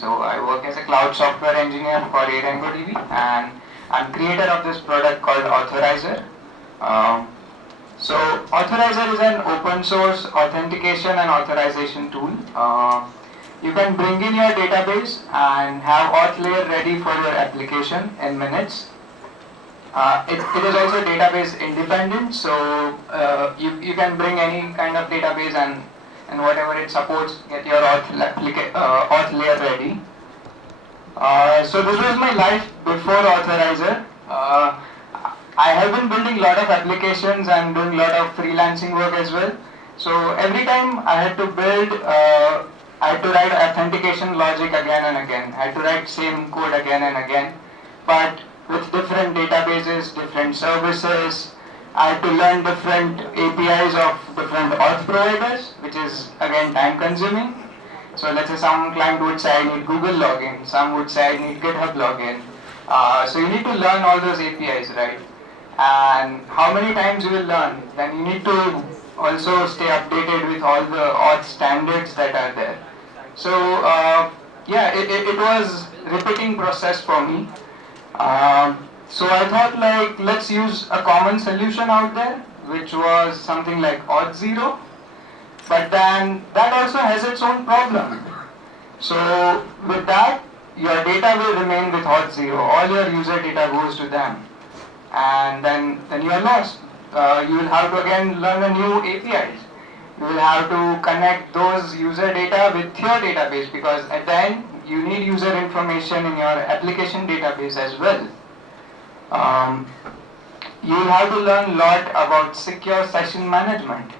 So I work as a cloud software engineer for DynamoDB, and I'm creator of this product called Authorizer. Um, so Authorizer is an open source authentication and authorization tool. You can bring in your database and have auth layer ready for your application in minutes. It is also database independent, so you can bring any kind of database and whatever it supports, get your auth layer ready. So this was my life before Authorizer. I have been building a lot of applications and doing a lot of freelancing work as well. So every time I had to build, I had to write authentication logic again and again. I had to write same code again and again, but with different databases, different services. I had to learn different APIs of different auth providers, which is again time consuming. So let's say some client would say I need Google login, some would say I need GitHub login. So you need to learn all those APIs, right? And how many times you will learn? Then you need to also stay updated with all the auth standards that are there. So yeah, it was repeating process for me. So I thought like let's use a common solution out there, which was something like Auth0. But then that also has its own problem. So with that, your data will remain with Auth0. All your user data goes to them, and then you are lost. You will have to again learn a new APIs. You will have to connect those user data with your database, because at the end you need user information in your application database as well. You will have to learn a lot about secure session management.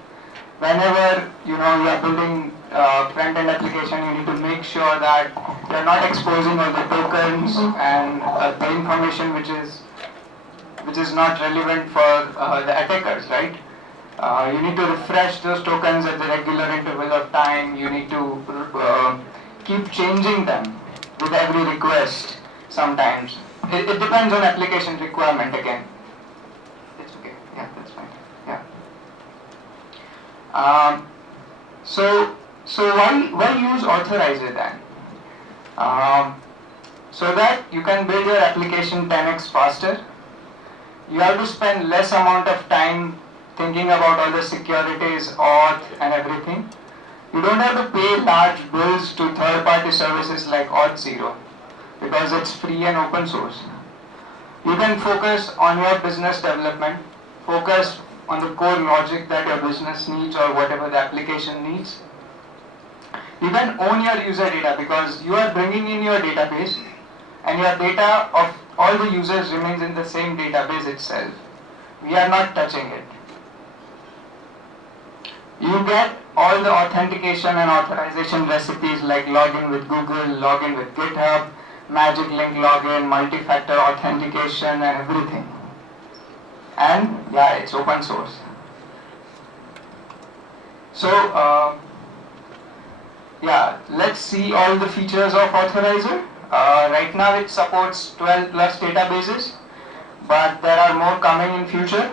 Whenever you are building front-end application, you need to make sure that you are not exposing all the tokens and the information which is not relevant for the attackers, right? You need to refresh those tokens at the regular interval of time. You need to keep changing them with every request sometimes. It depends on application requirement again. It's okay. Yeah, that's fine. Yeah. So why use Authorizer then? So that you can build your application 10x faster. You have to spend less amount of time thinking about all the securities, auth, and everything. You don't have to pay large bills to third-party services like Auth0, because it's free and open source. You can focus on your business development, focus on the core logic that your business needs or whatever the application needs. You can own your user data because you are bringing in your database, and your data of all the users remains in the same database itself. We are not touching it. You get all the authentication and authorization recipes like login with Google, login with GitHub, magic link login, multi-factor authentication, and everything. And yeah, it's open source. So yeah, let's see all the features of Authorizer. Right now it supports 12 plus databases, but there are more coming in future.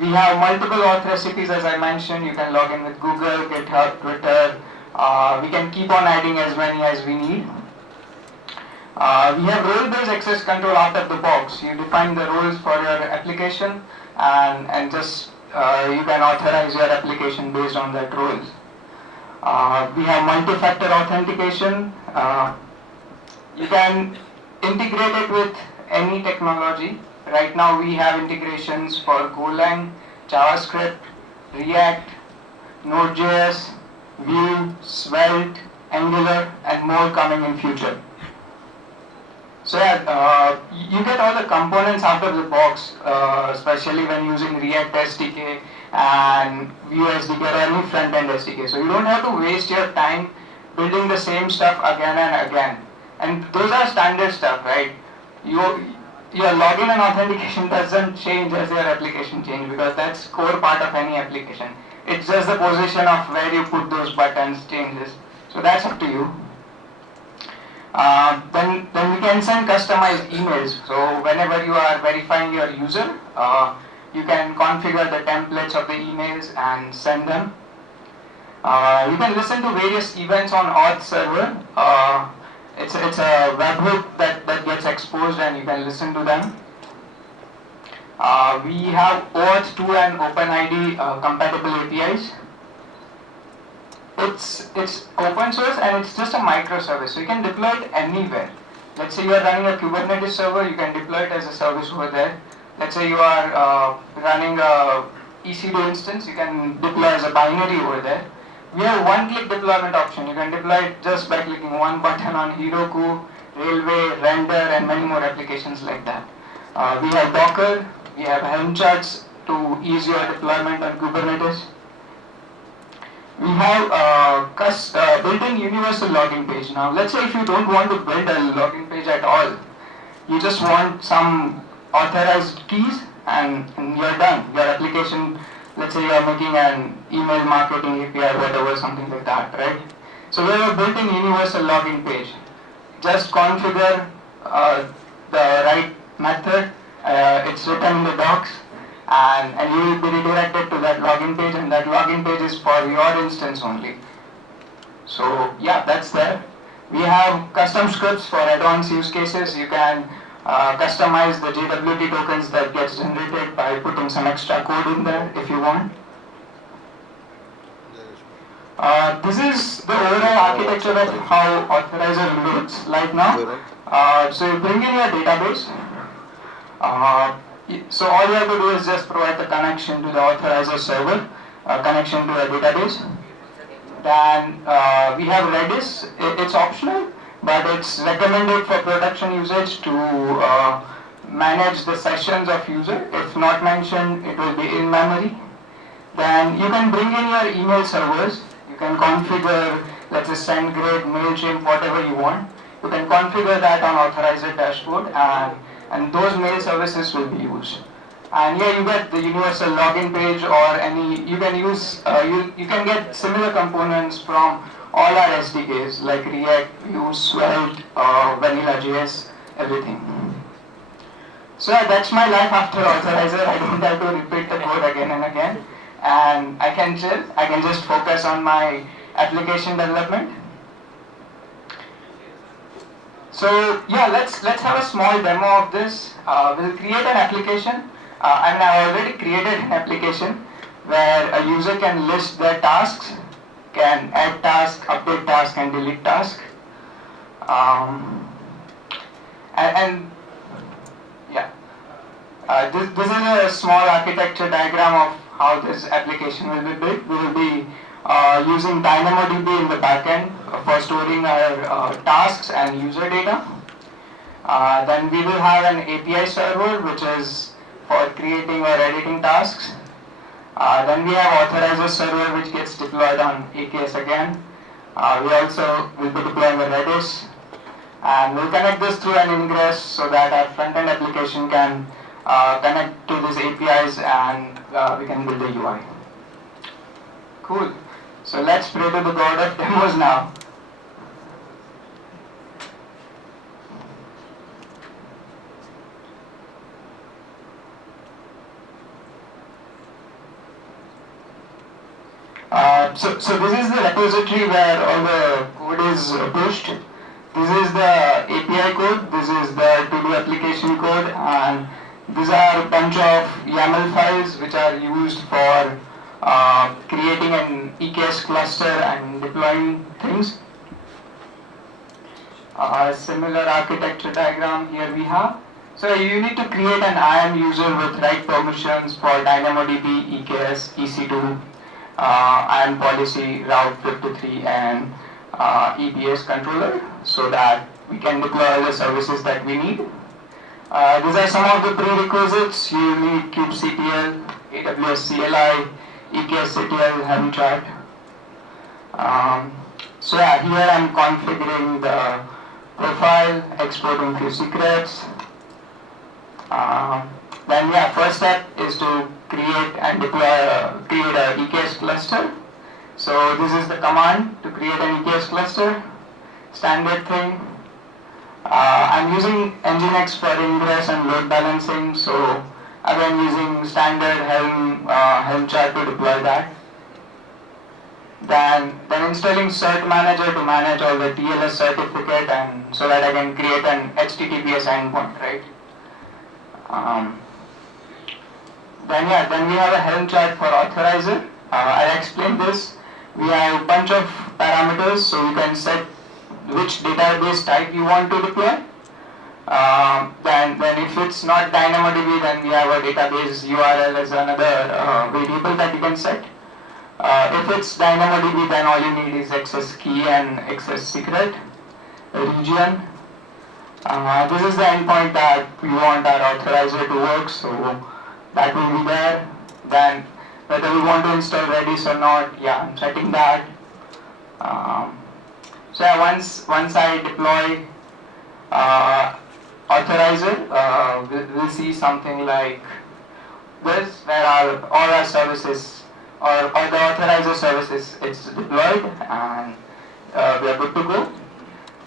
We have multiple auth recipes, as I mentioned. You can log in with Google, GitHub, Twitter. We can keep on adding as many as we need. We have role-based access control out of the box. You define the roles for your application, and just you can authorize your application based on that roles. We have multi-factor authentication. You can integrate it with any technology. Right now we have integrations for Golang, JavaScript, React, Node.js, Vue, Svelte, Angular, and more coming in future. So yeah, you get all the components out of the box, especially when using React SDK and Vue SDK or any front-end SDK. So you don't have to waste your time building the same stuff again and again. And those are standard stuff, right? Your login and authentication doesn't change as your application changes, because that's core part of any application. It's just the position of where you put those buttons changes. So that's up to you. Then we can send customized emails. So whenever you are verifying your user, you can configure the templates of the emails and send them. You can listen to various events on Auth server. It's a webhook that gets exposed and you can listen to them. We have OAuth 2 and OpenID compatible APIs. It's open source and it's just a microservice, so you can deploy it anywhere. Let's say you are running a Kubernetes server, you can deploy it as a service over there. Let's say you are running a EC2 instance, you can deploy as a binary over there. We have one-click deployment option. You can deploy it just by clicking one button on Heroku, Railway, Render, and many more applications like that. We have Docker, we have Helm charts to ease your deployment on Kubernetes. We have built-in universal login page. Now, let's say if you don't want to build a login page at all, you just want some authorized keys and you're done. Your application, let's say you're making an email marketing API, whatever, something like that, right? So we have a built-in universal login page. Just configure the right method. It's written in the docs. And you will be redirected to that login page, and that login page is for your instance only. So yeah, that's there. We have custom scripts for advanced use cases. You can customize the JWT tokens that gets generated by putting some extra code in there if you want. This is the overall architecture of how Authorizer looks like now. So you bring in your database. So all you have to do is just provide the connection to the Authorizer server, connection to a database. Then we have Redis. It's optional, but it's recommended for production usage to manage the sessions of user. If not mentioned, it will be in memory. Then you can bring in your email servers. You can configure, let's say SendGrid, MailChimp, whatever you want. You can configure that on Authorizer dashboard, and those mail services will be used. And here you get the universal login page, or any, you can use, you can get similar components from all our SDKs like React, Vue, Svelte, Vanilla.js, everything. So that's my life after Authorizer. I don't have to repeat the code again and again. And I can chill, I can just focus on my application development. So yeah, let's have a small demo of this. We'll create an application. I already created an application where a user can list their tasks, can add task, update task, and delete task. This is a small architecture diagram of how this application will be built. We will be using DynamoDB in the backend for storing our tasks and user data. Then we will have an API server which is for creating or editing tasks. Then we have Authorizer server which gets deployed on EKS again. We also will be deploying a Redis. And we'll connect this through an ingress so that our front-end application can connect to these APIs and we can build the UI. Cool. So let's pray to the God of demos now. So this is the repository where all the code is pushed. This is the API code, this is the to-do application code, and these are a bunch of YAML files which are used for creating an EKS cluster and deploying things. Similar architecture diagram here we have. So you need to create an IAM user with right permissions for DynamoDB, EKS, EC2, IAM policy, Route 53, and EBS controller, so that we can deploy all the services that we need. These are some of the prerequisites. You need kubectl, AWS CLI, EKS CTL, Helm chart. So yeah, here I'm configuring the profile, exporting few secrets. Then yeah, first step is to create and deploy, create a EKS cluster. So this is the command to create an EKS cluster, standard thing. I'm using Nginx for ingress and load balancing, so again using standard Helm chart to deploy that. Then installing Cert Manager to manage all the TLS certificate, and so that I can create an HTTPS endpoint, right? Um, then we have a Helm chart for Authorizer. I'll explain this. We have a bunch of parameters, so you can set which database type you want to deploy. Then if it's not DynamoDB, then we have a database URL as another variable that you can set. If it's DynamoDB, then all you need is access key and access secret region. This is the endpoint that we want our authorizer to work, so that will be there. Then whether we want to install Redis or not, yeah, I'm setting that. So yeah, once I deploy authorizer, we'll see something like this, where all our services or the authorizer services, it's deployed, and we are good to go.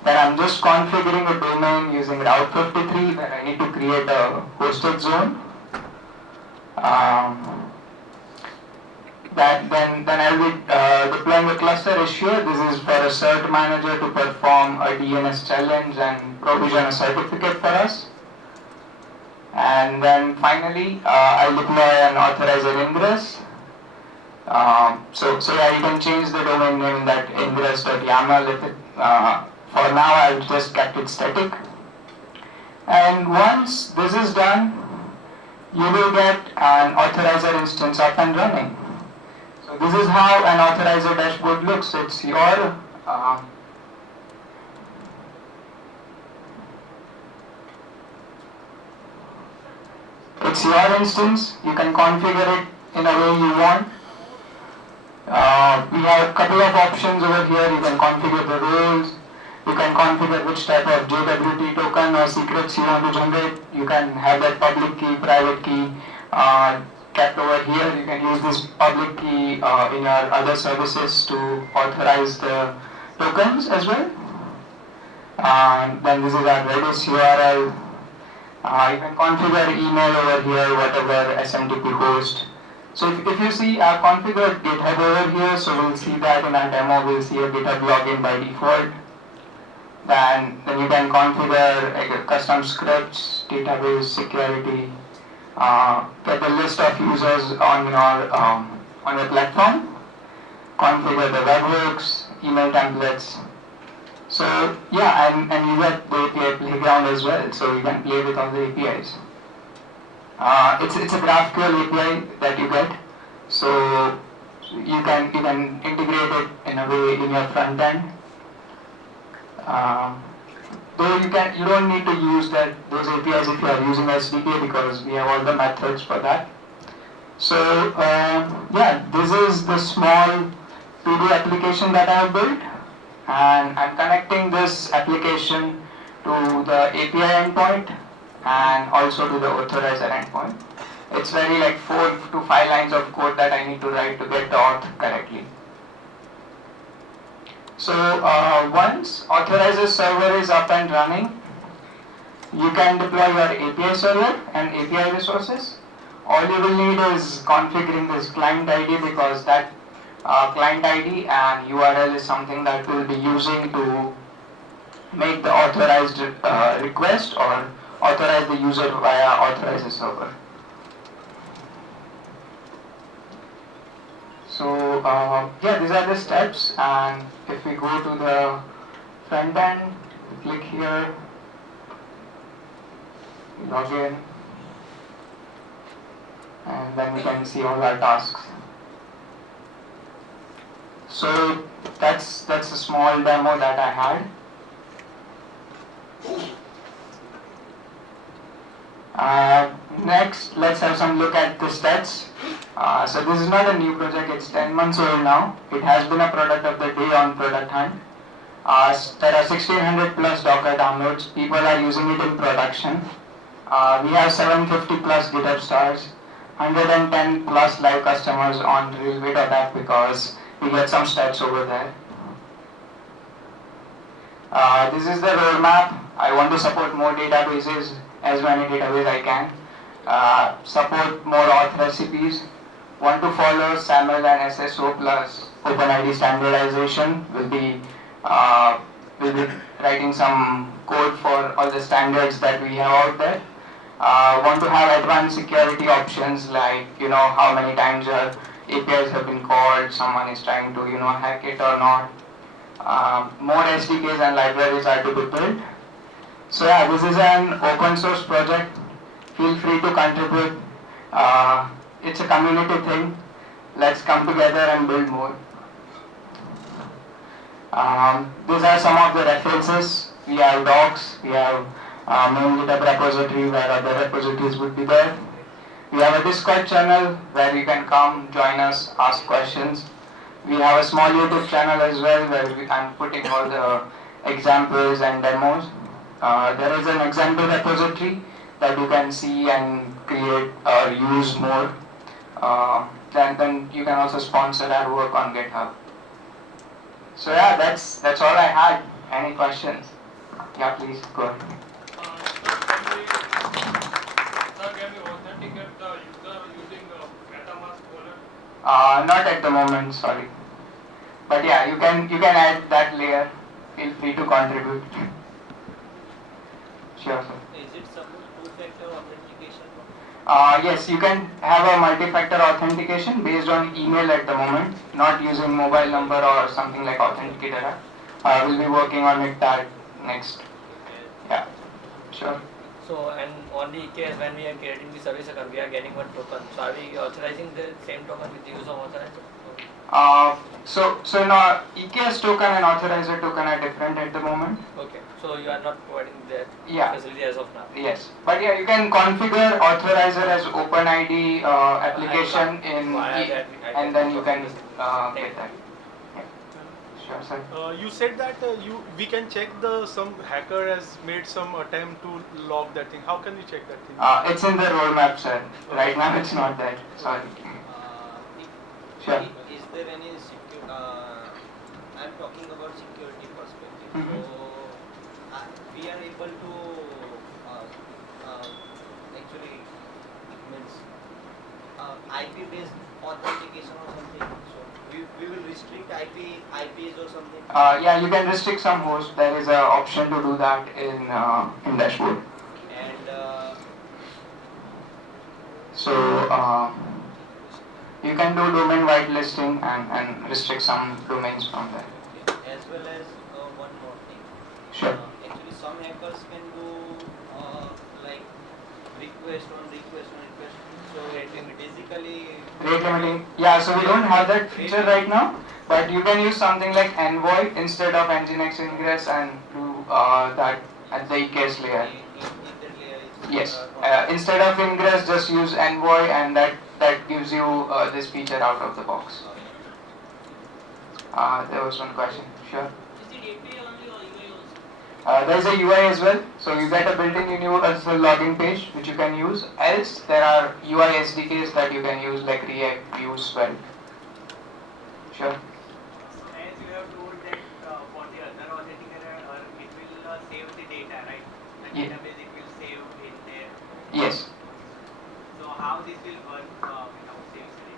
Then I'm just configuring a domain using Route 53, where I need to create a hosted zone. Then I will be deploying a cluster issuer. This is for a cert manager to perform a DNS challenge and provision a certificate for us. And then finally, I'll deploy an authorizer ingress. So yeah, you can change the domain name in that ingress.yaml. If it, for now, I've just kept it static. And once this is done, you will get an authorizer instance up and running. So this is how an authorizer dashboard looks. It's your instance. You can configure it in a way you want. We have a couple of options over here. You can configure the roles. You can configure which type of JWT token or secrets you want to generate. You can have that public key, private key kept over here. You can use this public key in your other services to authorize the tokens as well. Then this is our Redis URL. You can configure email over here, whatever SMTP host. So if you see, I've configured GitHub over here, so we'll see that in our demo. We'll see a GitHub login by default. Then you can configure custom scripts, database security, get the list of users on your platform, configure the webhooks, email templates. So yeah, and you get the API playground as well, so you can play with all the APIs. It's a GraphQL API that you get, so you can integrate it in a way in your front end. Though you don't need to use those APIs if you are using SDK, because we have all the methods for that. So yeah, this is the small 2D application that I have built, and I'm connecting this application to the API endpoint and also to the authorizer endpoint. It's very like 4 to 5 lines of code that I need to write to get the auth correctly. So once authorizer server is up and running, you can deploy your API server and API resources. All you will need is configuring this client ID, because that client ID and URL is something that we'll be using to make the authorized request or authorize the user via authorizer server. So yeah, these are the steps, and if we go to the front end, click here, log in, and then we can see all our tasks. So that's a small demo that I had. Next, let's have some look at the stats. So this is not a new project, it's 10 months old now. It has been a product of the day on Product Hunt. There are 1600 plus Docker downloads. People are using it in production. We have 750 plus GitHub stars, 110 plus live customers on Railway.app, because we get some stats over there. This is the roadmap. I want to support more databases, as many databases I can. Support more auth recipes. Want to follow SAML and SSO plus OpenID standardization. Will be writing some code for all the standards that we have out there. Want to have advanced security options like how many times your APIs have been called, someone is trying to hack it or not. More SDKs and libraries are to be built. So yeah, this is an open source project. Feel free to contribute. It's a community thing. Let's come together and build more. These are some of the references. We have docs, we have main GitHub repository where other repositories would be there. We have a Discord channel where you can come, join us, ask questions. We have a small YouTube channel as well where I'm putting all the examples and demos. There is an example repository that you can see and create or use more. Then you can also sponsor our work on GitHub. So yeah, that's all I had. Any questions? Yeah, please go ahead. Can we authenticate the user using MetaMask wallet? Not at the moment, sorry. But yeah, you can add that layer. Feel free to contribute. Sure, sir. Is it support two-factor authentication? Yes, you can have a multi-factor authentication based on email at the moment, not using mobile number or something like Authenticator. We'll be working on it next. Yeah, sure. So, and on the EKS, when we are creating the service account, we are getting one token. So, are we authorizing the same token with the use of authorizer? So now EKS token and authorizer token are different at the moment. Okay. So you are not providing that Yeah. facility as of now. Yes, but yeah, you can configure authorizer as OpenID application and then you can get that. Yeah. Sure, sir. You said that we can check some hacker has made some attempt to log that thing. How can we check that thing? It's in the roadmap, sir. Right now it's not there. Sorry. Sure. Is there any I'm talking about security perspective. Mhm. So we are able to actually means IP based authentication or something. So we will restrict IPs or something. Yeah, you can restrict some hosts. There is an option to do that in dashboard. And So you can do domain whitelisting and restrict some domains from there. as well as one more thing. Sure. Actually, some hackers can do like request on request on request. So basically, Rate limiting. Yeah, so we don't have that feature right now, but you can use something like Envoy instead of Nginx Ingress and do that at the EKS layer. in layer is Yes. Instead of Ingress, just use Envoy, and that gives you this feature out of the box. There was one question. Sure. Is it API only or UI also? There is a UI as well, so you get a built-in universal login page which you can use. Else, there are UI SDKs that you can use like React, Vue, Svelte. Sure. As you have told that for the other authenticator, it will save the data, right? The Yeah. database it will save in there. Yes. So how this will work without saving the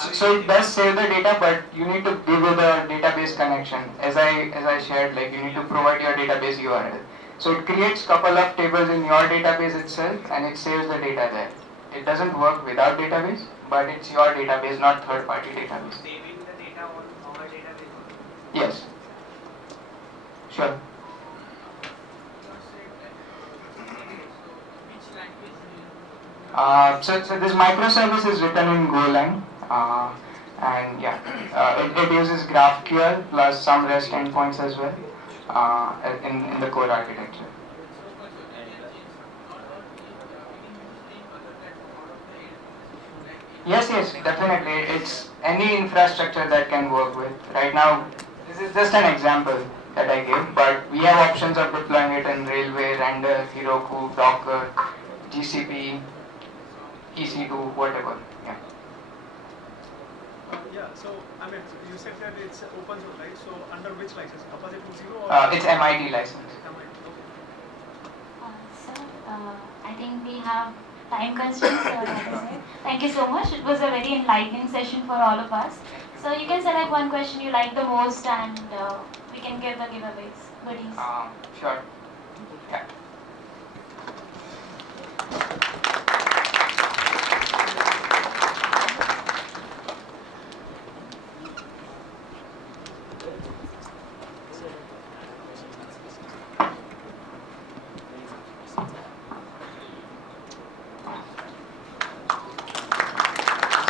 data? So it does save the data, but you need to give it a database connection. As I shared, like you need to provide your database URL. So it creates couple of tables in your database itself, and it saves the data there. It doesn't work without database, but it's your database, not third-party database. Saving the data on our database. Yes. Sure. So this microservice is written in Golang, and yeah, it uses GraphQL plus some REST endpoints as well in the core architecture. Yes, definitely. It's any infrastructure that can work with. Right now, this is just an example that I gave, but we have options of deploying it in Railway, Render, Heroku, Docker, GCP, EC2, whatever. Yeah. So I mean, you said that it's open source, right? So under which license? Apache 2.0 or? It's MIT license. Sir, I think we have time constraints. Thank you so much. It was a very enlightening session for all of us. So you can select one question you like the most, and we can give the giveaways, goodies. Sure. Yeah.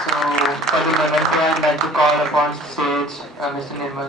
So for the I'd like to call upon stage Mr. Nirmal